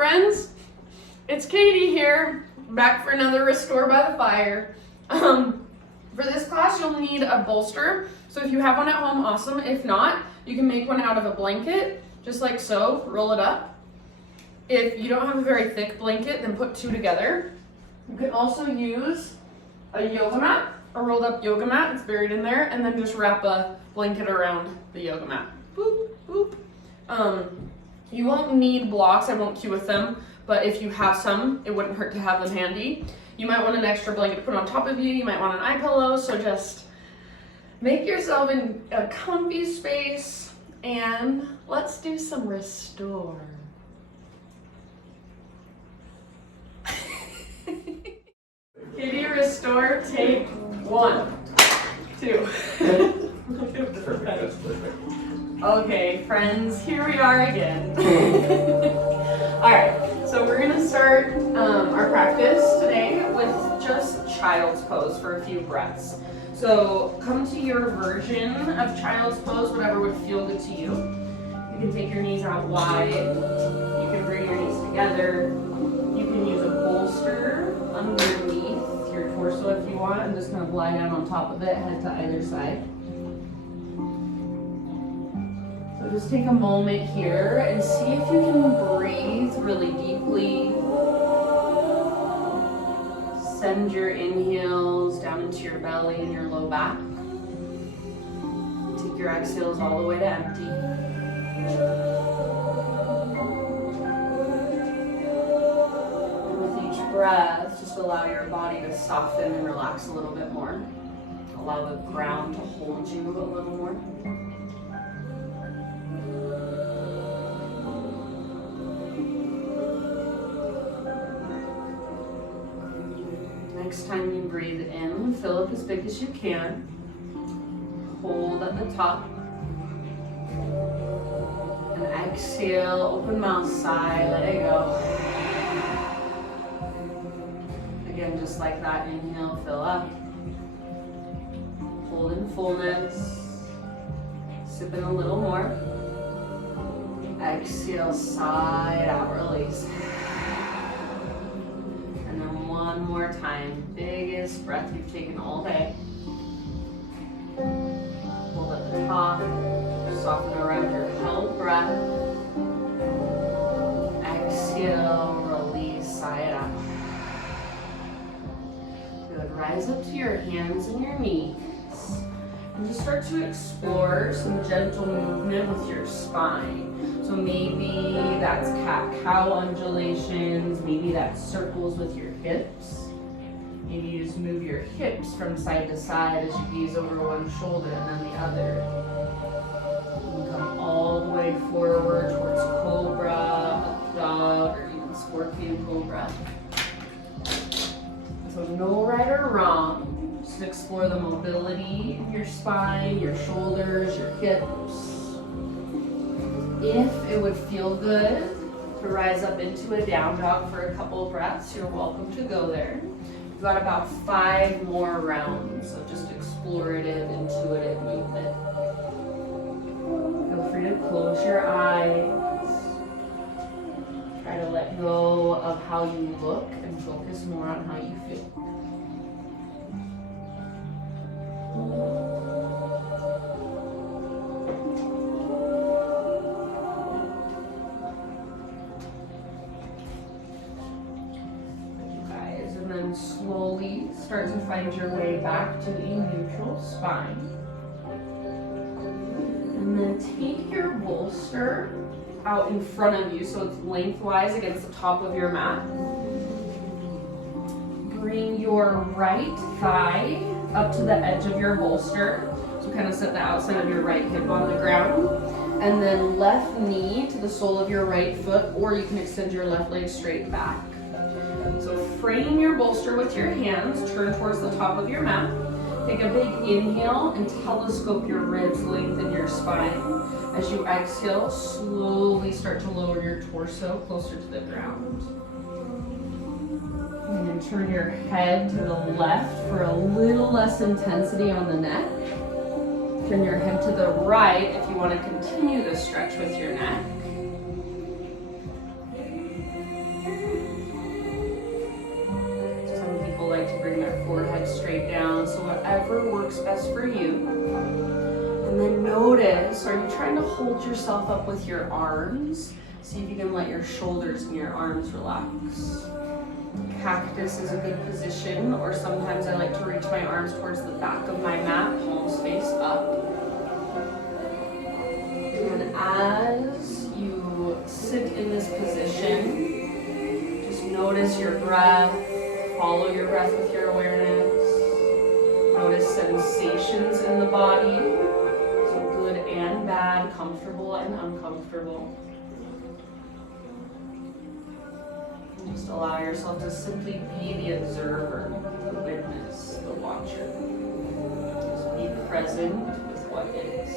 friends, it's Katie here, back for another Restore by the Fire. For this class, you'll need a bolster. So if you have one at home, awesome. If not, you can make one out of a blanket, just like so, roll it up. If you don't have a very thick blanket, then put two together. You can also use a yoga mat, a rolled up yoga mat, it's buried in there, and then just wrap a blanket around the yoga mat. Boop, boop. You won't need blocks, I won't cue with them, but if you have some, it wouldn't hurt to have them handy. You might want an extra blanket to put on top of you, you might want an eye pillow, so just make yourself in a comfy space and let's do some restore. Katie, restore, take 1, 2. Okay, friends, here we are again. Alright, so we're going to start our practice today with just child's pose for a few breaths. So come to your version of child's pose, whatever would feel good to you. You can take your knees out wide, you can bring your knees together, you can use a bolster underneath your torso if you want, and just kind of lie down on top of it, head to either side. So just take a moment here and see if you can breathe really deeply. Send your inhales down into your belly and your low back. Take your exhales all the way to empty. And with each breath, just allow your body to soften and relax a little bit more. Allow the ground to hold you a little more. Next time you breathe in, fill up as big as you can. Hold at the top. And exhale, open mouth, sigh, let it go. Again, just like that, inhale, fill up. Hold in fullness. Sip in a little more. Exhale, sigh it out, release. One more time, biggest breath you've taken all day. Hold at the top, soften around your held breath. Exhale, release, sigh it out. Good, rise up to your hands and your knees. And just start to explore some gentle movement with your spine. So maybe that's cat-cow undulations, maybe that's circles with your hips. Maybe you just move your hips from side to side as you gaze over one shoulder and then the other. You can come all the way forward towards cobra, dog, or even scorpion cobra. So no right or wrong. Just explore the mobility in your spine, your shoulders, your hips. If it would feel good to rise up into a down dog for a couple of breaths, you're welcome to go there. We've got about 5 more rounds of just explorative, intuitive movement. Feel free to close your eyes. Try to let go of how you look and focus more on how you feel. Slowly start to find your way back to a neutral spine. And then take your bolster out in front of you so it's lengthwise against the top of your mat. Bring your right thigh up to the edge of your bolster. So kind of set the outside of your right hip on the ground. And then left knee to the sole of your right foot, or you can extend your left leg straight back. So frame your bolster with your hands, turn towards the top of your mat. Take a big inhale and telescope your ribs, lengthen your spine. As you exhale, slowly start to lower your torso closer to the ground. And then turn your head to the left for a little less intensity on the neck. Turn your head to the right if you want to continue the stretch with your neck. whatever works best for you. And then notice, are you trying to hold yourself up with your arms? See if you can let your shoulders and your arms relax. Cactus is a good position, or sometimes I like to reach my arms towards the back of my mat, palms face up. And as you sit in this position, just notice your breath, follow your breath with your awareness. Notice sensations in the body, so good and bad, comfortable and uncomfortable. And just allow yourself to simply be the observer, the witness, the watcher. Just be present with what is.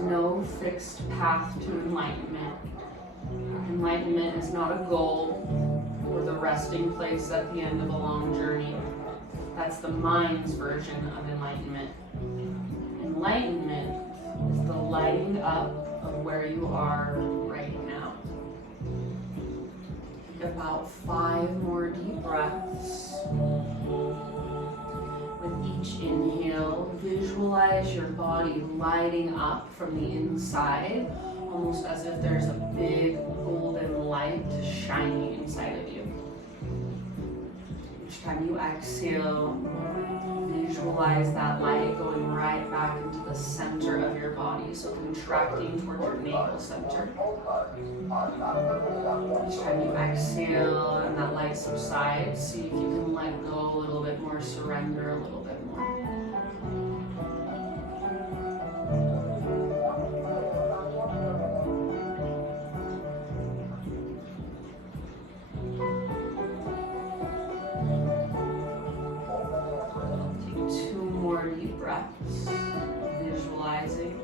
No fixed path to enlightenment. Enlightenment is not a goal or the resting place at the end of a long journey. That's the mind's version of enlightenment. Enlightenment is the lighting up of where you are right now. Take about 5 more deep breaths. With each inhale, visualize your body lighting up from the inside, almost as if there's a big golden light shining inside of you. Each time you exhale, visualize that light going right back into the center of your body, so contracting toward your navel center. Each time you exhale and that light subsides, see if you can let go a little bit more, surrender a little bit more. Take 2 more deep breaths, visualizing.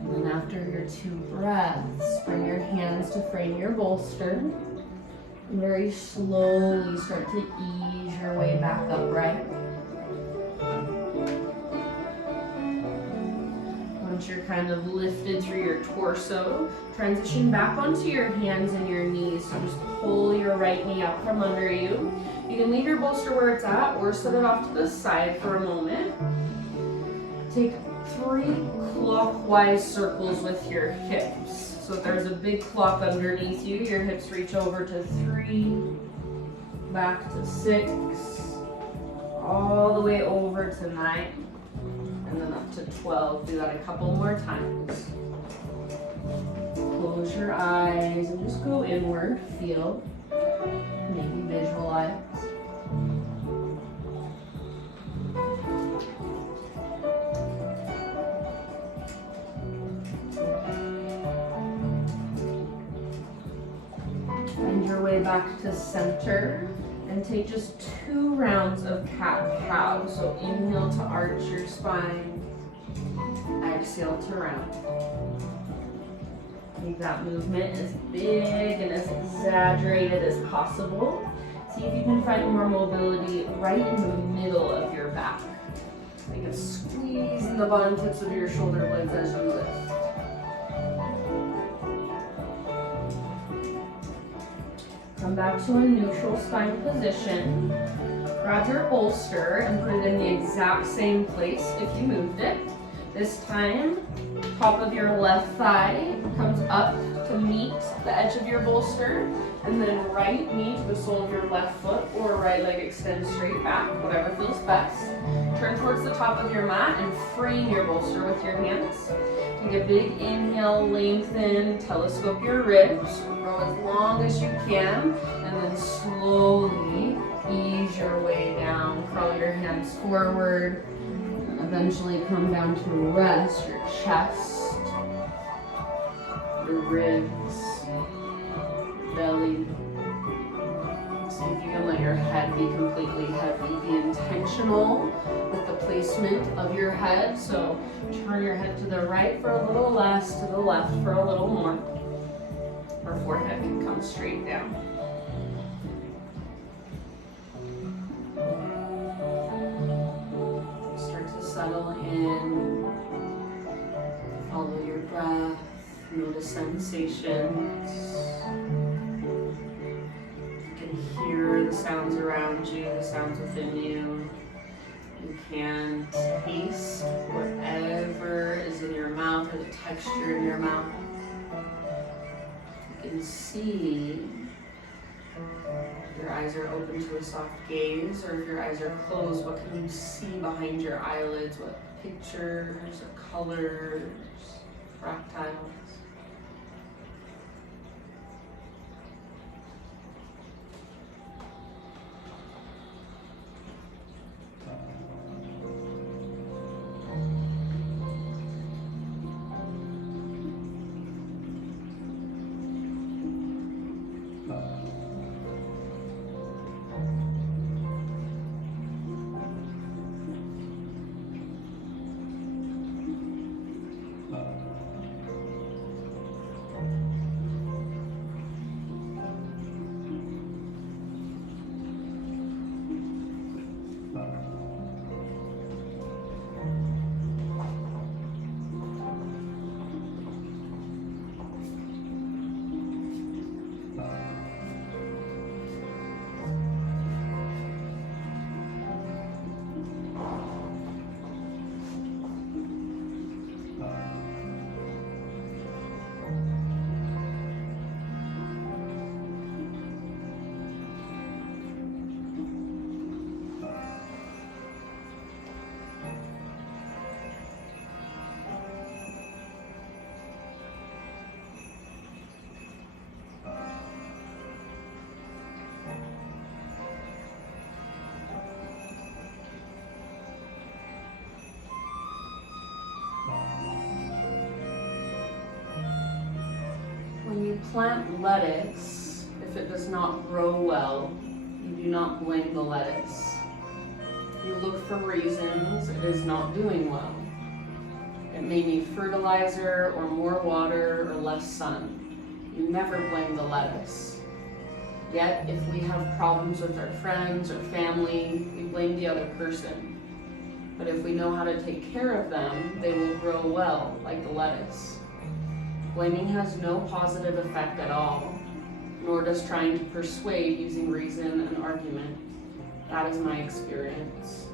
And then after your 2 breaths, bring your hands to frame your bolster. And very slowly start to ease your way back upright. Once you're kind of lifted through your torso, transition back onto your hands and your knees. So just pull your right knee out from under you. You can leave your bolster where it's at or set it off to the side for a moment. Take 3 clockwise circles with your hips. So if there's a big clock underneath you, your hips reach over to 3, back to 6, all the way over to 9, and then up to 12. Do that a couple more times. Close your eyes and just go inward, feel, maybe visualize. Find your way back to center and take just 2 rounds of cat-cow. So inhale to arch your spine, exhale to round. Make that movement as big and as exaggerated as possible. See if you can find more mobility right in the middle of your back. Like it's squeezing the bottom tips of your shoulder blades as you lift. Come back to a neutral spine position. Grab your bolster and put it in the exact same place if you moved it. This time, top of your left thigh comes up to meet the edge of your bolster, and then right knee to the sole of your left foot, or right leg extends straight back, whatever feels best. Turn towards the top of your mat and frame your bolster with your hands. Take a big inhale, lengthen, telescope your ribs, grow as long as you can, and then slowly ease your way down. Curl your hands forward, and eventually come down to rest your chest, your ribs, belly. See if you can let your head be completely heavy. Be intentional with the placement of your head. So turn your head to the right for a little less, to the left for a little more. Our forehead can come straight down. Start to settle in. Follow your breath. Notice sensations. Hear the sounds around you, the sounds within you. You can taste whatever is in your mouth or the texture in your mouth. You can see if your eyes are open to a soft gaze, or if your eyes are closed, what can you see behind your eyelids? What pictures or colors, fractals? When you plant lettuce, if it does not grow well, you do not blame the lettuce. You look for reasons it is not doing well. It may need fertilizer or more water or less sun. You never blame the lettuce. Yet, if we have problems with our friends or family, we blame the other person. But if we know how to take care of them, they will grow well, like the lettuce. Blaming has no positive effect at all, nor does trying to persuade using reason and argument. That is my experience.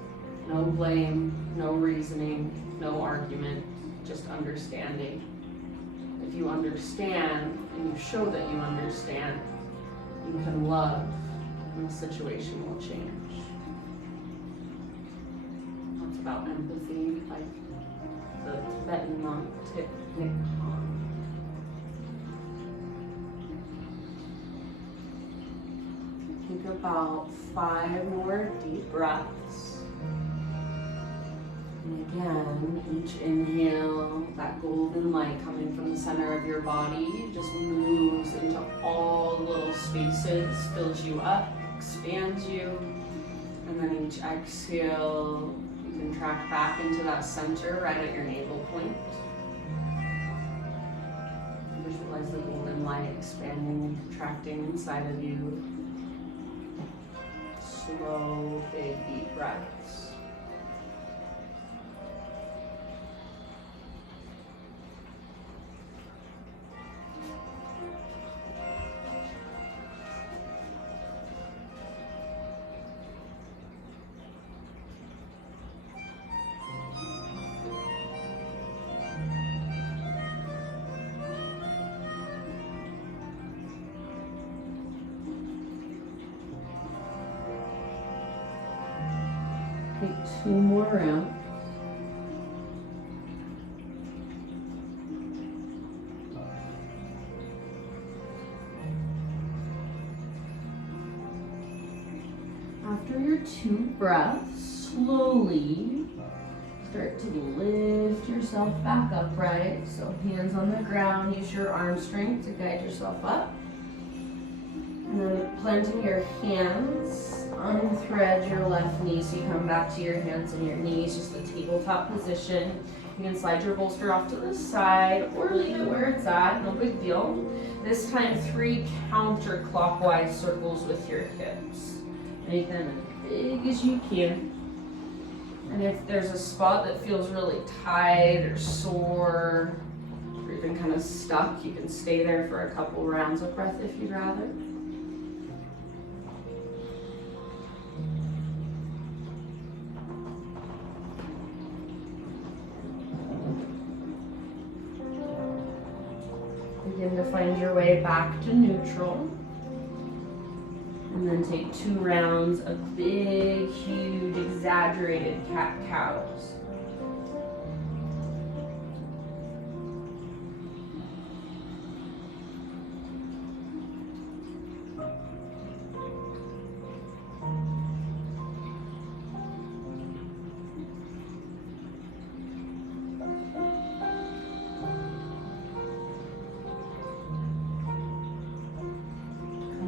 No blame, no reasoning, no argument, just understanding. If you understand and you show that you understand, you can love, and the situation will change. That's about empathy, like the Tibetan monk Thich Nhat Hanh. Take about 5 more deep breaths. And again, each inhale, that golden light coming from the center of your body just moves into all the little spaces, fills you up, expands you. And then each exhale, you can track back into that center right at your navel point. Visualize the golden light expanding and contracting inside of you. Slow, big, deep breaths. Take 2 more rounds. After your 2 breaths, slowly start to lift yourself back upright. So hands on the ground, use your arm strength to guide yourself up. And then planting your hands, unthread your left knee so you come back to your hands and your knees, just a tabletop position. You can slide your bolster off to the side or leave it where it's at, no big deal. This time 3 counterclockwise circles with your hips. Make them as big as you can. And if there's a spot that feels really tight or sore or even kind of stuck, you can stay there for a couple rounds of breath if you'd rather. Begin to find your way back to neutral. And then take 2 rounds of big, huge, exaggerated cat-cows.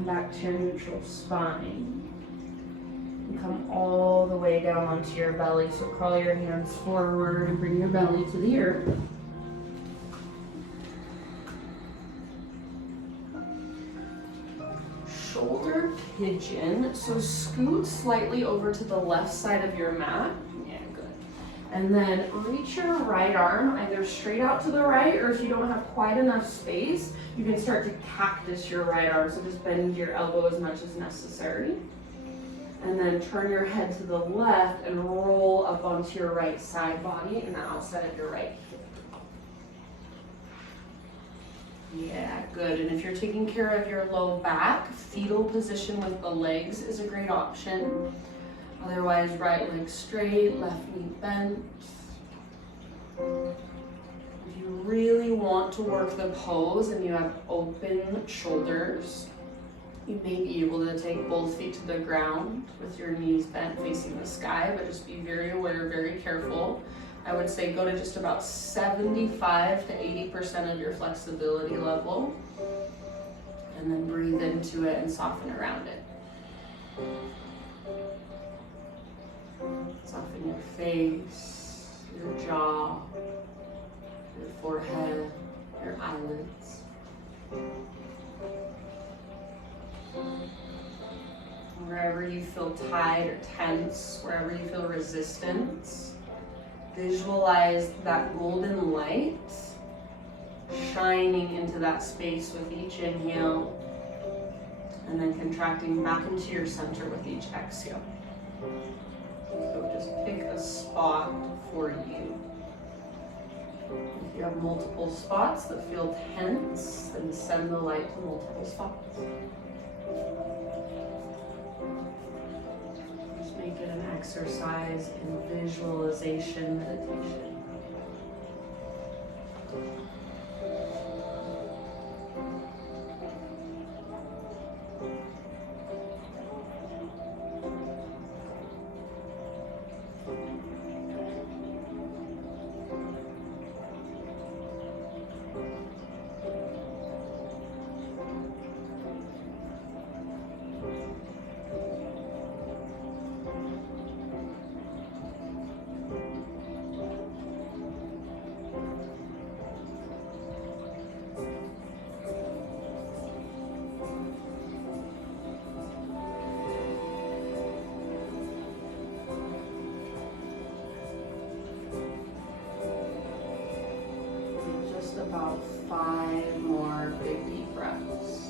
Back to your neutral spine. And come all the way down onto your belly. So crawl your hands forward and bring your belly to the earth. Shoulder pigeon. So scoot slightly over to the left side of your mat. Yeah, good. And then reach your right arm either straight out to the right, or if you don't have quite enough space, you can start to cactus your right arm, so just bend your elbow as much as necessary. And then turn your head to the left and roll up onto your right side body and the outside of your right hip. Yeah, good. And if you're taking care of your low back, fetal position with the legs is a great option. Otherwise, right leg straight, left knee bent. If you really want to work the pose and you have open shoulders, you may be able to take both feet to the ground with your knees bent facing the sky, but just be very aware, very careful. I would say go to just about 75 to 80% of your flexibility level, and then breathe into it and soften around it. Soften your face, your jaw, your forehead, your eyelids. Wherever you feel tight or tense, wherever you feel resistance, visualize that golden light shining into that space with each inhale, and then contracting back into your center with each exhale. So just pick a spot for you. If you have multiple spots that feel tense, then send the light to multiple spots. Just make it an exercise in visualization meditation. Just about 5 more big deep breaths.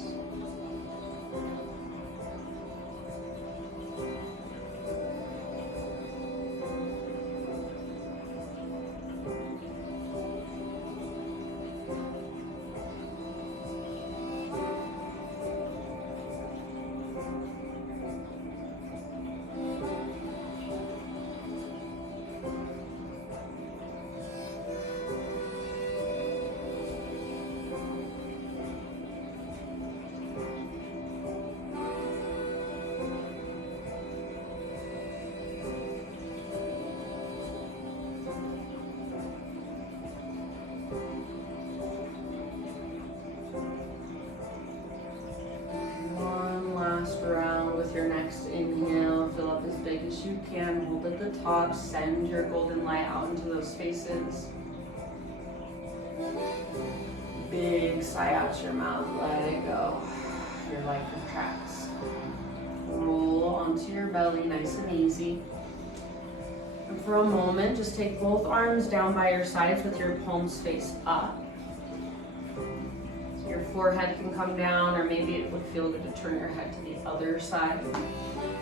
Round with your next inhale, fill up as big as you can, hold at the top, send your golden light out into those spaces. Big sigh out your mouth, let it go. Your light contracts. Roll onto your belly nice and easy. And for a moment, just take both arms down by your sides with your palms face up. Your forehead can come down, or maybe it would feel good to turn your head to the other side.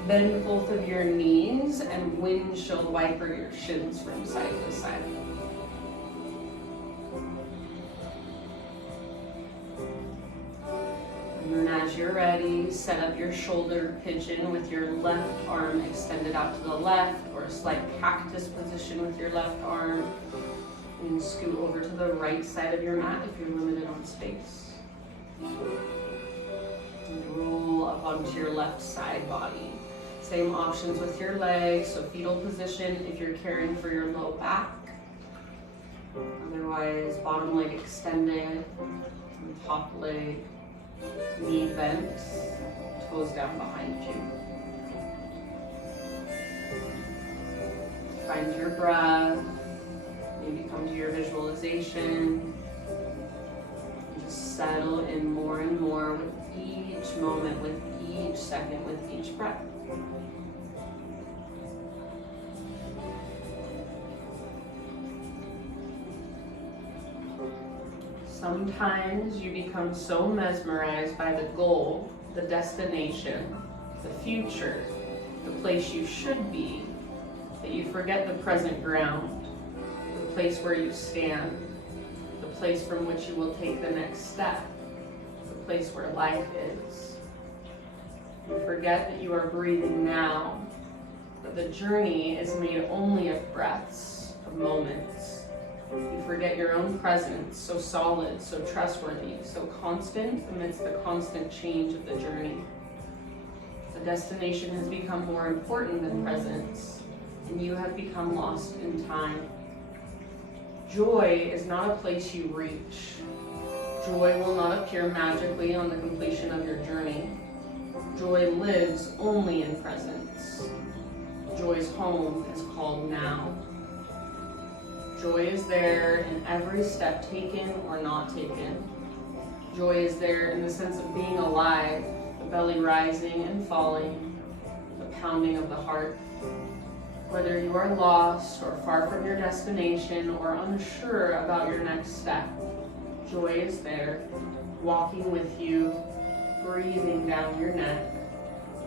Bend both of your knees and windshield wiper your shins from side to side. And then as you're ready, set up your shoulder pigeon with your left arm extended out to the left, or a slight cactus position with your left arm. And scoot over to the right side of your mat if you're limited on space. And roll up onto your left side body. Same options with your legs, so fetal position if you're caring for your low back. Otherwise, bottom leg extended, and top leg, knee bent, toes down behind you. Find your breath, maybe come to your visualization. Just settle in more and more with each moment, with each second, with each breath. Sometimes you become so mesmerized by the goal, the destination, the future, the place you should be, that you forget the present ground, the place where you stand, the place from which you will take the next step, the place where life is. You forget that you are breathing now, that the journey is made only of breaths, of moments. You forget your own presence, so solid, so trustworthy, so constant amidst the constant change of the journey. The destination has become more important than presence, and you have become lost in time. Joy is not a place you reach. Joy will not appear magically on the completion of your journey. Joy lives only in presence. Joy's home is called now. Joy is there in every step taken or not taken. Joy is there in the sense of being alive, the belly rising and falling, the pounding of the heart. Whether you are lost or far from your destination or unsure about your next step, joy is there, walking with you, breathing down your neck,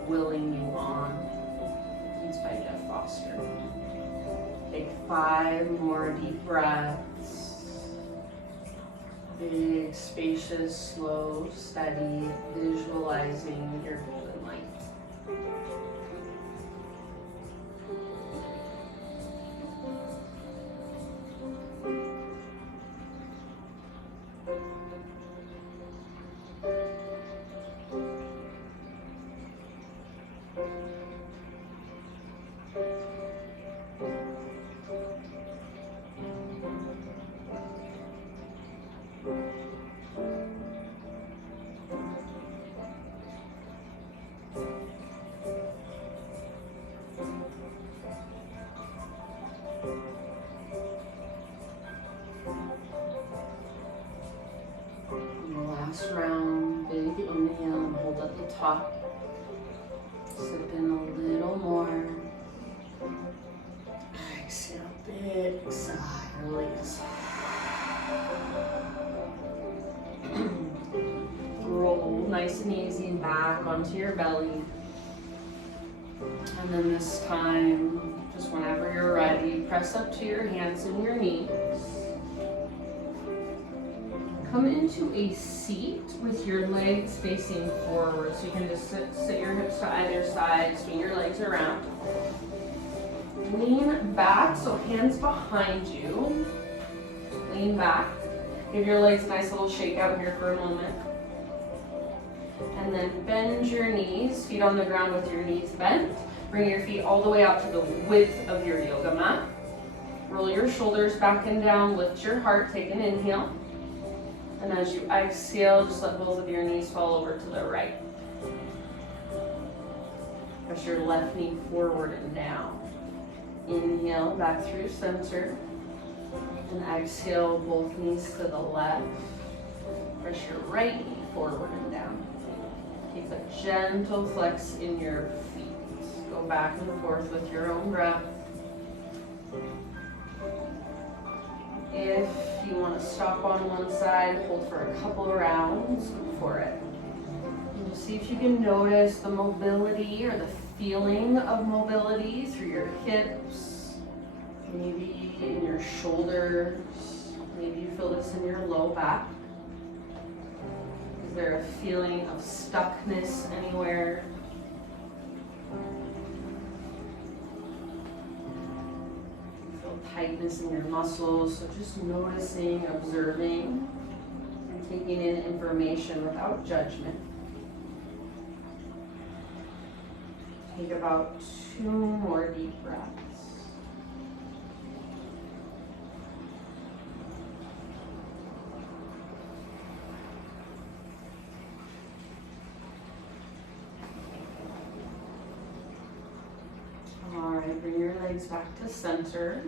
willing you on. It's by Jeff Foster. Take 5 more deep breaths. Big, spacious, slow, steady, visualizing your golden light. Last round, big inhale and hold at the top. Sip in a little more. Exhale, big sigh, release. Roll nice and easy back onto your belly. And then this time, just whenever you're ready, press up to your hands and your knees. Come into a seat with your legs facing forward. So you can just sit your hips to either side, swing your legs around. Lean back, so hands behind you. Lean back. Give your legs a nice little shake out here for a moment. And then bend your knees, feet on the ground with your knees bent. Bring your feet all the way out to the width of your yoga mat. Roll your shoulders back and down, lift your heart, take an inhale. And as you exhale, just let both of your knees fall over to the right. Press your left knee forward and down. Inhale back through center. And exhale, both knees to the left. Press your right knee forward and down. Keep a gentle flex in your feet. Go back and forth with your own breath. If you want to stop on one side, hold for a couple of rounds, go for it. And just see if you can notice the mobility or the feeling of mobility through your hips, maybe in your shoulders, maybe you feel this in your low back. Is there a feeling of stuckness anywhere? Tightness in your muscles, so just noticing, observing, and taking in information without judgment. Take about 2 more deep breaths. All right, bring your legs back to center.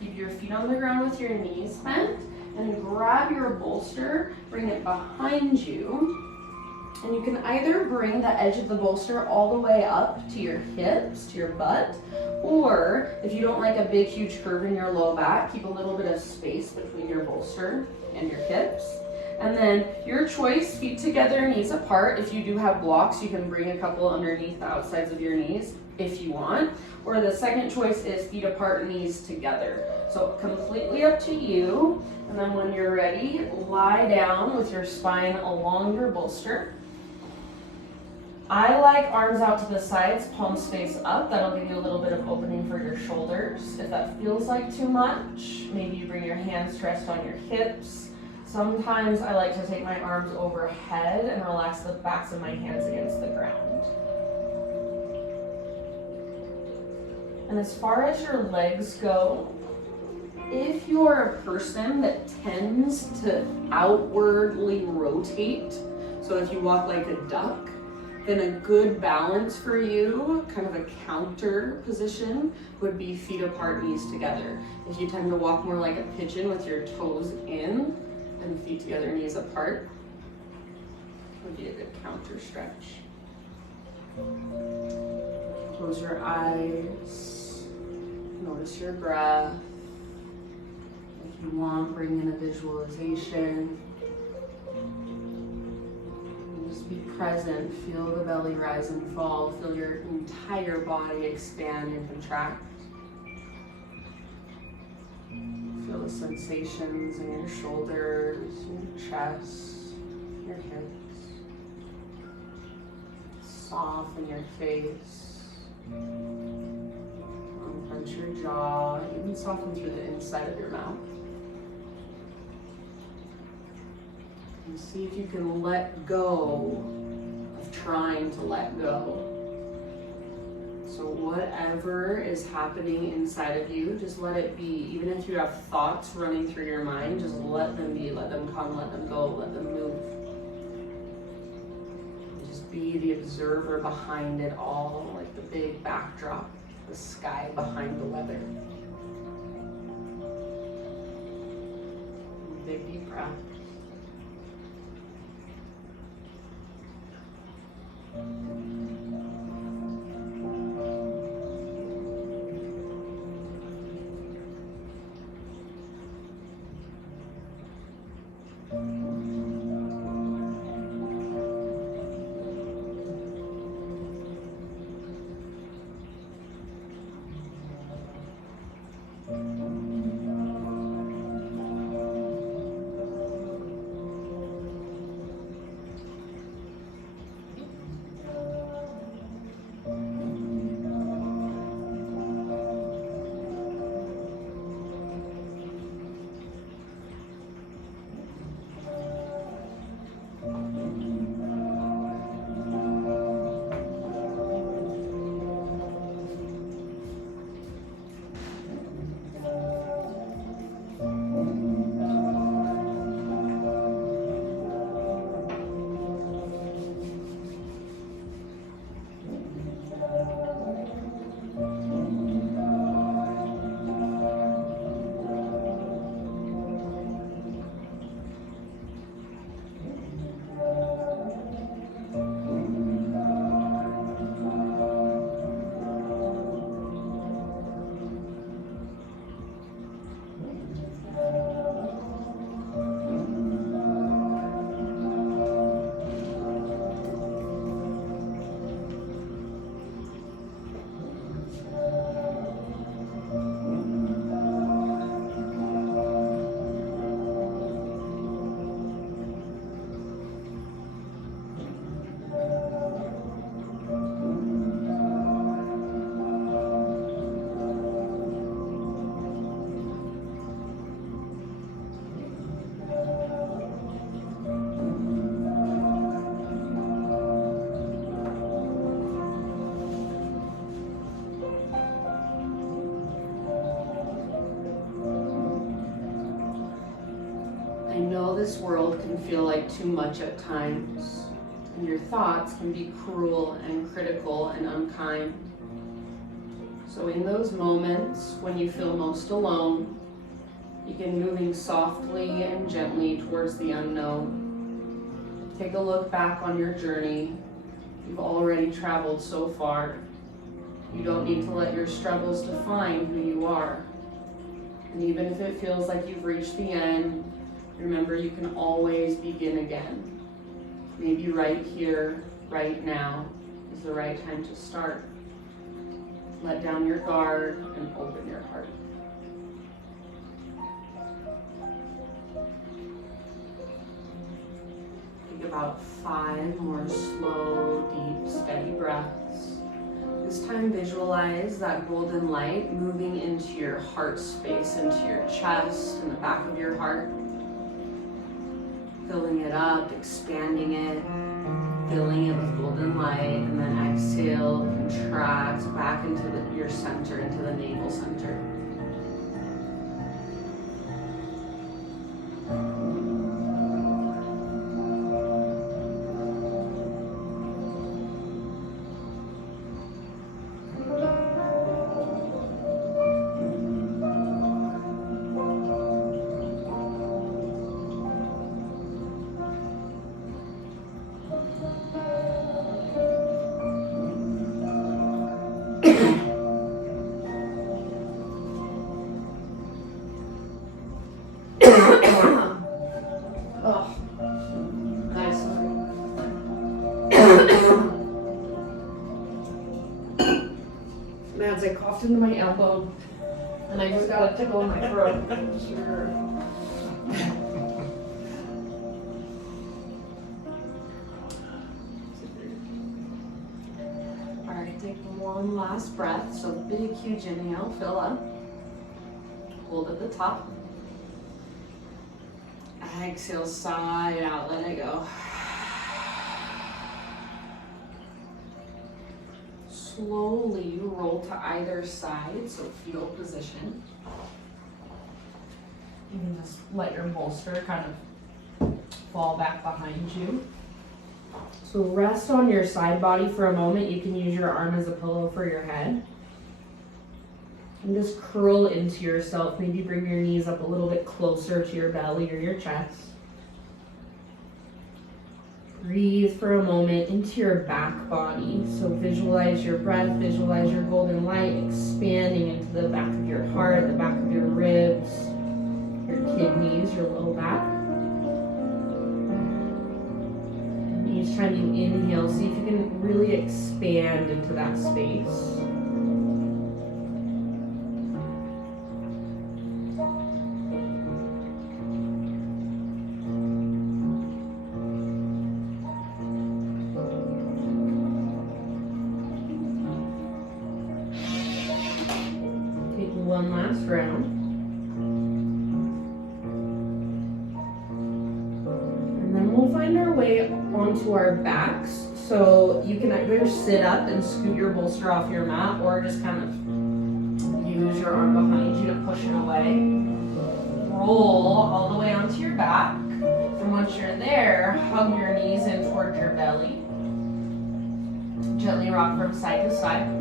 Keep your feet on the ground with your knees bent, and grab your bolster, bring it behind you. And you can either bring the edge of the bolster all the way up to your hips, to your butt, or if you don't like a big, huge curve in your low back, keep a little bit of space between your bolster and your hips. And then your choice, feet together, knees apart. If you do have blocks, you can bring a couple underneath the outsides of your knees if you want. Or the second choice is feet apart, knees together. So completely up to you. And then when you're ready, lie down with your spine along your bolster. I like arms out to the sides, palms face up. That'll give you a little bit of opening for your shoulders. If that feels like too much, maybe you bring your hands to rest on your hips. Sometimes I like to take my arms overhead and relax the backs of my hands against the ground. And as far as your legs go, if you're a person that tends to outwardly rotate, so if you walk like a duck, then a good balance for you, kind of a counter position, would be feet apart, knees together. If you tend to walk more like a pigeon with your toes in and feet together, knees apart, would be a good counter stretch. Close your eyes, notice your breath. If you want, bring in a visualization. Just be present, feel the belly rise and fall, feel your entire body expand and contract. Feel the sensations in your shoulders, your chest, your hips. Soften your face. Unclench your jaw, even soften through the inside of your mouth. And see if you can let go of trying to let go. So whatever is happening inside of you, just let it be. Even if you have thoughts running through your mind, just let them be, let them come, let them go, let them move. And just be the observer behind it all, like the big backdrop, the sky behind the weather. Big deep breath. I know this world can feel like too much at times, and your thoughts can be cruel and critical and unkind. So in those moments when you feel most alone, begin moving softly and gently towards the unknown. Take a look back on your journey. You've already traveled so far. You don't need to let your struggles define who you are. And even if it feels like you've reached the end, remember you can always begin again. Maybe right here, right now, is the right time to start. Let down your guard and open your heart. Take about 5 more slow, deep, steady breaths. This time visualize that golden light moving into your heart space, into your chest and the back of your heart. Filling it up, expanding it, filling it with golden light, and then exhale, contract back into your center, into the navel center. Oh, nice. Mads, I coughed into my elbow, and I just got a tickle in my throat. Sure. All right, take one last breath. So big, huge inhale, fill up. Hold at the top. Exhale, sigh out, let it go. Slowly roll to either side, so fetal position. You can just let your bolster kind of fall back behind you. So rest on your side body for a moment. You can use your arm as a pillow for your head. And just curl into yourself. Maybe bring your knees up a little bit closer to your belly or your chest. Breathe for a moment into your back body. So visualize your breath, visualize your golden light expanding into the back of your heart, the back of your ribs, your kidneys, your low back. Each time you inhale, see if you can really expand into that space. One last round. And then we'll find our way onto our backs. So you can either sit up and scoot your bolster off your mat, or just kind of use your arm behind you to push it away. Roll all the way onto your back. And once you're there, hug your knees in towards your belly. Gently rock from side to side.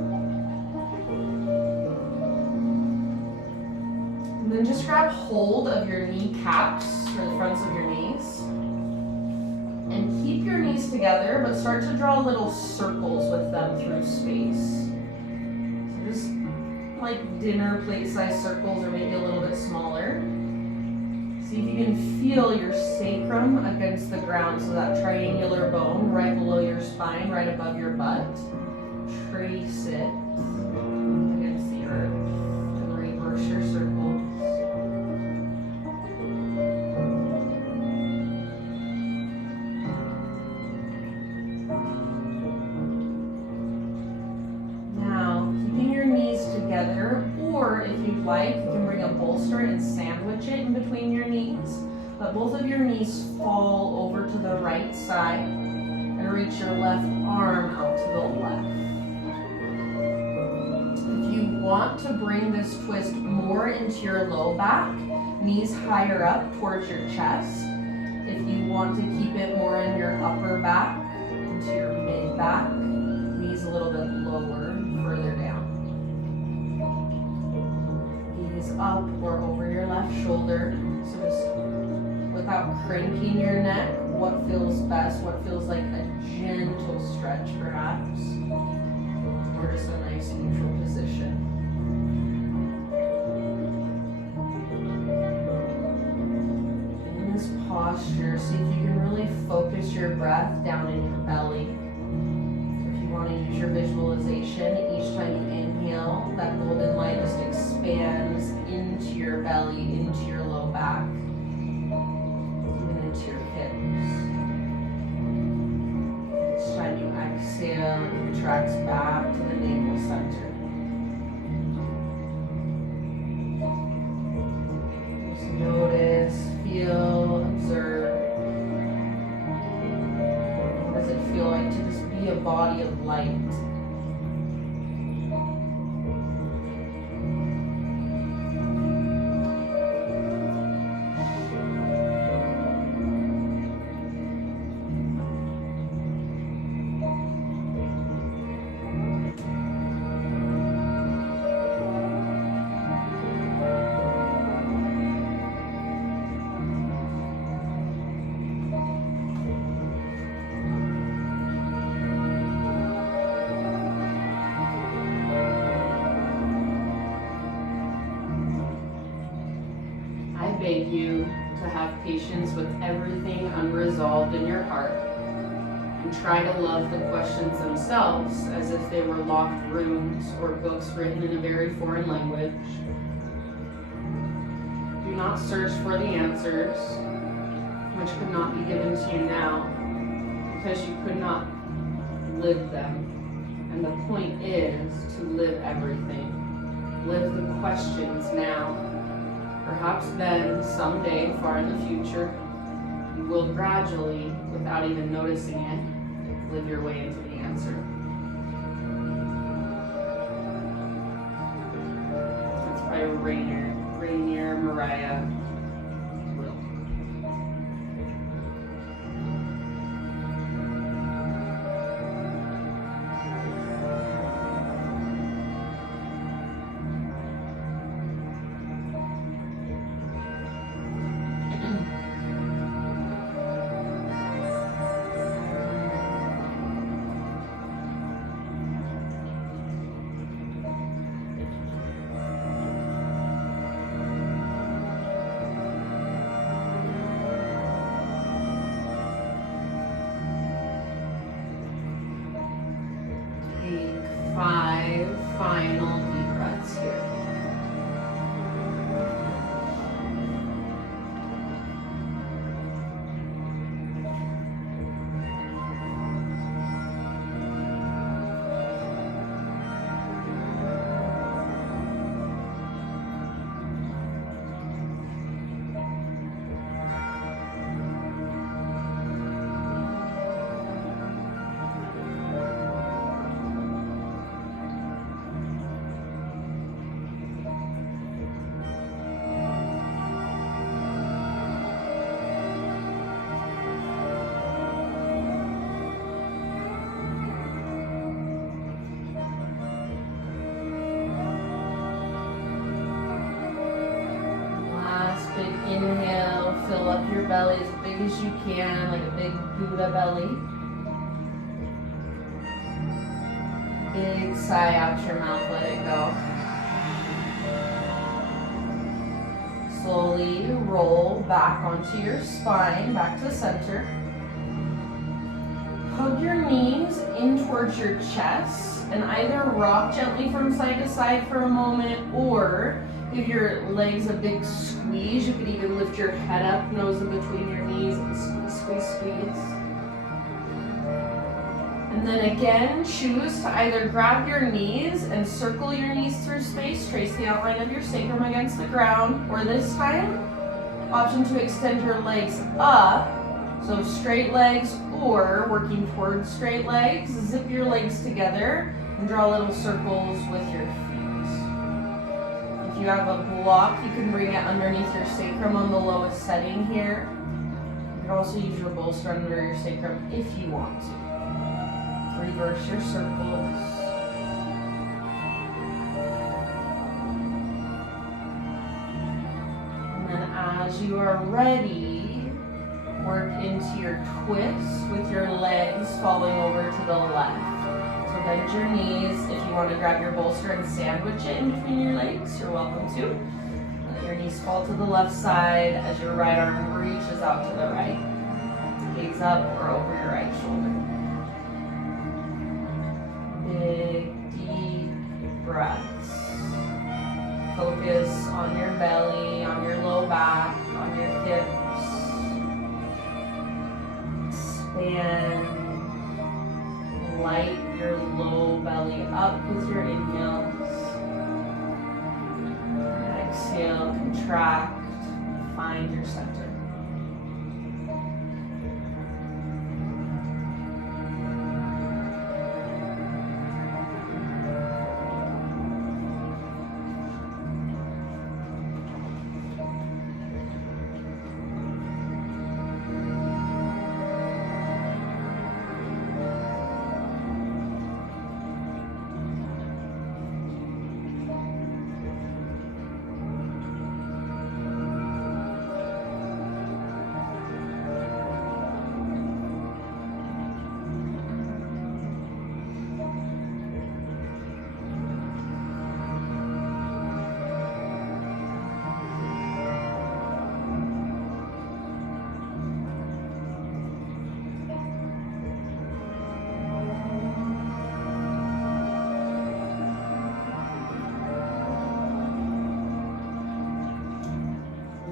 And then just grab hold of your kneecaps, or the fronts of your knees. And keep your knees together, but start to draw little circles with them through space. So just like dinner plate size circles, or maybe a little bit smaller. See if you can feel your sacrum against the ground, so that triangular bone right below your spine, right above your butt. Trace it against the earth and reverse your circle. Or if you'd like, you can bring a bolster and sandwich it in between your knees. Let both of your knees fall over to the right side and reach your left arm out to the left. If you want to bring this twist more into your low back, knees higher up towards your chest. If you want to keep it more in your upper back, into your mid back, knees a little bit lower, further down. Up or over your left shoulder. So just without cranking your neck, what feels best, what feels like a gentle stretch perhaps, or just a nice neutral position. In this posture, see if you can really focus your breath down in your belly. If you want to use your visualization, each time you inhale, that golden light just expands into your belly, into your low back, even into your hips. Each time you exhale, it contracts back to the navel center. Just notice, feel, observe. What does it feel like to just be a body of light? Beg you to have patience with everything unresolved in your heart, and try to love the questions themselves as if they were locked rooms or books written in a very foreign language. Do not search for the answers, which could not be given to you now, because you could not live them. And the point is to live everything. Live the questions now. Perhaps then, someday, far in the future, you will gradually, without even noticing it, live your way into the answer. That's by Rainier Mariah. up your belly as big as you can, like a big Buddha belly. Big sigh out your mouth, let it go. Slowly roll back onto your spine, back to the center. Hug your knees in towards your chest and either rock gently from side to side for a moment, or give your legs a big squeeze. You could even lift your head up, nose in between your knees, and squeeze, squeeze, squeeze. And then again, choose to either grab your knees and circle your knees through space, trace the outline of your sacrum against the ground, or this time, option to extend your legs up, so straight legs or working towards straight legs. Zip your legs together and draw little circles with your feet. If you have a block, you can bring it underneath your sacrum on the lowest setting here. You can also use your bolster under your sacrum if you want to. Reverse your circles. And then as you are ready, work into your twist with your legs falling over to the left. So bend your knees. If you want to grab your bolster and sandwich it in between your legs, you're welcome to. Let your knees fall to the left side as your right arm reaches out to the right. Gaze up or over your right shoulder. Big, deep breaths. Focus on your belly, on your low back, on your hips. Expand. Light your low belly up with your inhales. Exhale, contract, find your center.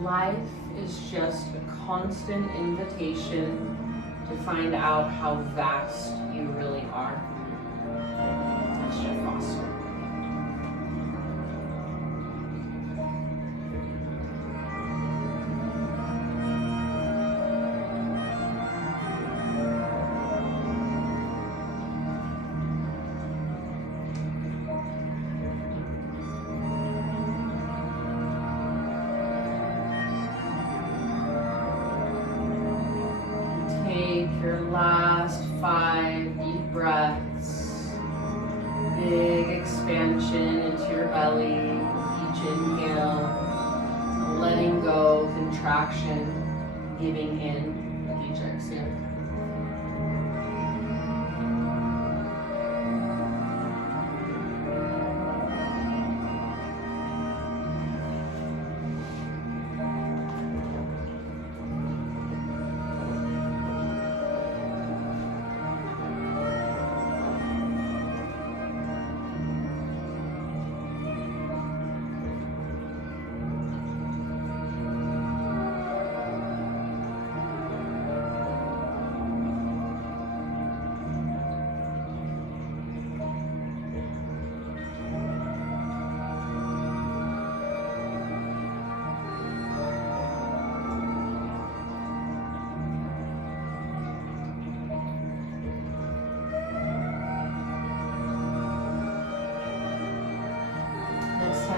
Life is just a constant invitation to find out how vast you really are. That's Jeff Foster. Your last 5 deep breaths. Big expansion into your belly. Each inhale, letting go, contraction, giving in with each exhale.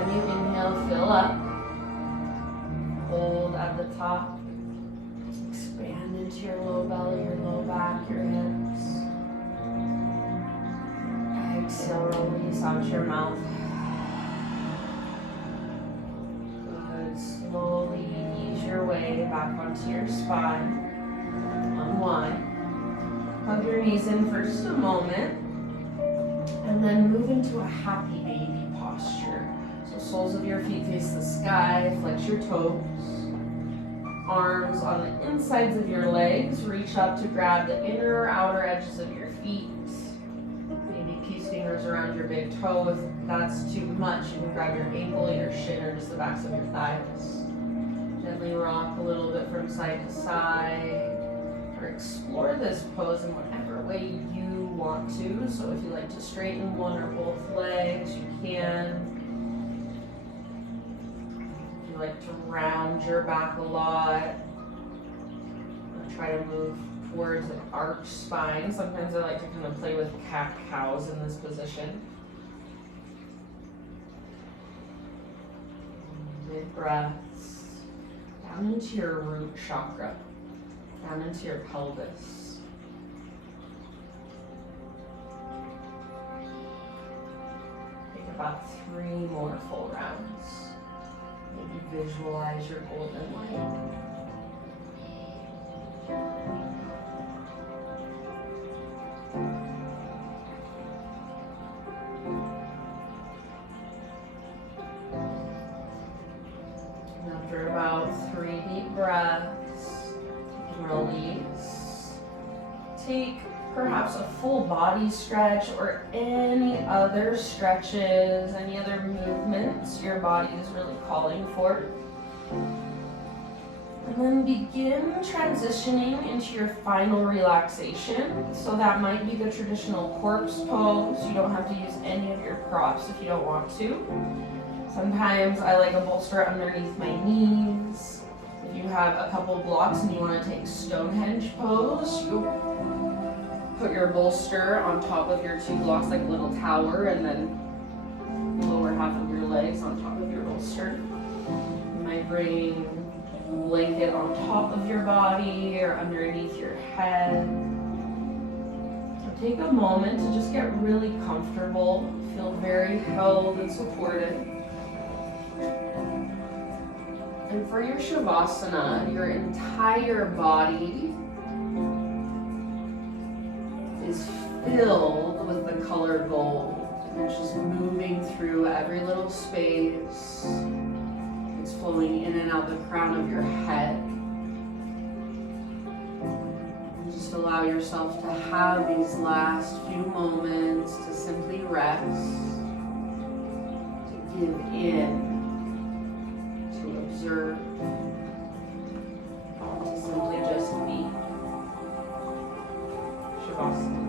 You inhale, fill up, hold at the top, expand into your low belly, your low back, your hips. Exhale, release out your mouth. Good, slowly ease your way way back onto your spine. Unwind. Hug your knees in for just a moment. And then move into a happy baby posture. So soles of your feet face the sky, flex your toes. Arms on the insides of your legs, reach up to grab the inner or outer edges of your feet. Maybe peace fingers around your big toe. If that's too much, you can grab your ankle, your shin, or just the backs of your thighs. Gently rock a little bit from side to side, or explore this pose in whatever way you want to. So if you like to straighten one or both legs, you can. Like to round your back a lot. Try to move towards an arched spine. Sometimes I like to kind of play with cat-cows in this position. Big breaths down into your root chakra, down into your pelvis. Take about 3 more full rounds. Maybe visualize your golden light. And after about 3 deep breaths, you can release. Take perhaps a full body stretch or any other stretches, any other movements your body is really calling for. And then begin transitioning into your final relaxation. So that might be the traditional corpse pose. You don't have to use any of your props if you don't want to. Sometimes I like a bolster underneath my knees. If you have a couple blocks and you want to take Stonehenge pose, you put your bolster on top of your 2 blocks like a little tower, and then lower half of your legs on top of your bolster. You might bring a blanket on top of your body or underneath your head. So take a moment to just get really comfortable, feel very held and supported. And for your Shavasana, your entire body is filled with the color gold. And it's just moving through every little space. It's flowing in and out the crown of your head. And just allow yourself to have these last few moments to simply rest, to give in, to observe, to simply just be. Shavasana.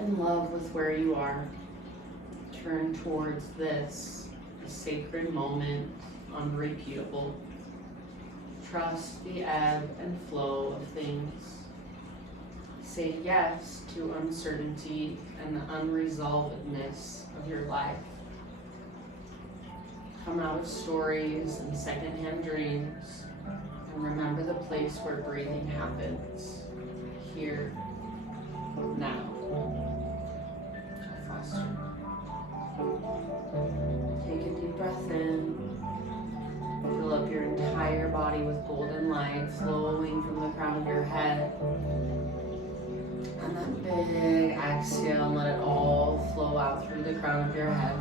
in love with where you are. Turn towards this, a sacred moment, unrepeatable. Trust the ebb and flow of things. Say yes to uncertainty and the unresolvedness of your life. Come out of stories and secondhand dreams and remember the place where breathing happens. Here, now. Foster. Take a deep breath in. Fill up your entire body with golden light flowing from the crown of your head. And then big exhale, and let it all flow out through the crown of your head.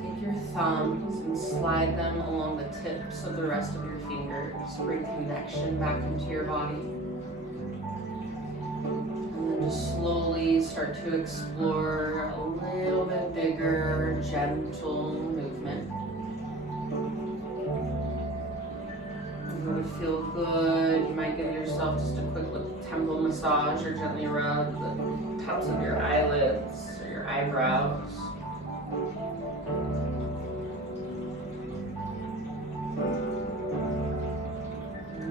Take your thumbs and slide them along the tips of the rest of your fingers. Bring connection back into your body. Just slowly start to explore a little bit bigger, gentle movement. If it would feel good, you might give yourself just a quick little temple massage or gently rub the tops of your eyelids or your eyebrows.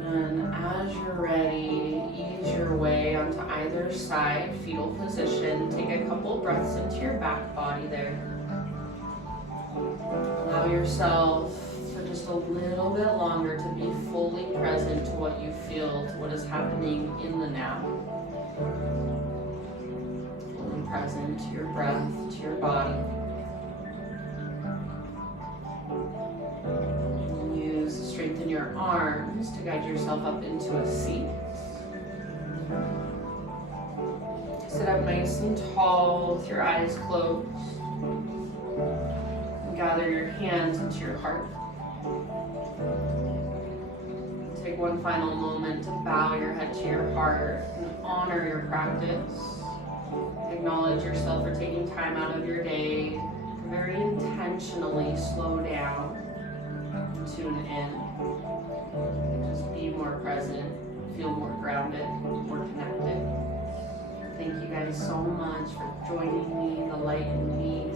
And as you're ready, ease your way onto either side, fetal position. Take a couple breaths into your back body there. Allow yourself for just a little bit longer to be fully present to what you feel, to what is happening in the now. Fully present to your breath, to your body. Strengthen your arms to guide yourself up into a seat. Sit up nice and tall with your eyes closed. And gather your hands into your heart. Take one final moment to bow your head to your heart and honor your practice. Acknowledge yourself for taking time out of your day to very intentionally slow down and tune in. Just be more present, feel more grounded, more connected. Thank you guys so much for joining me, the light in me.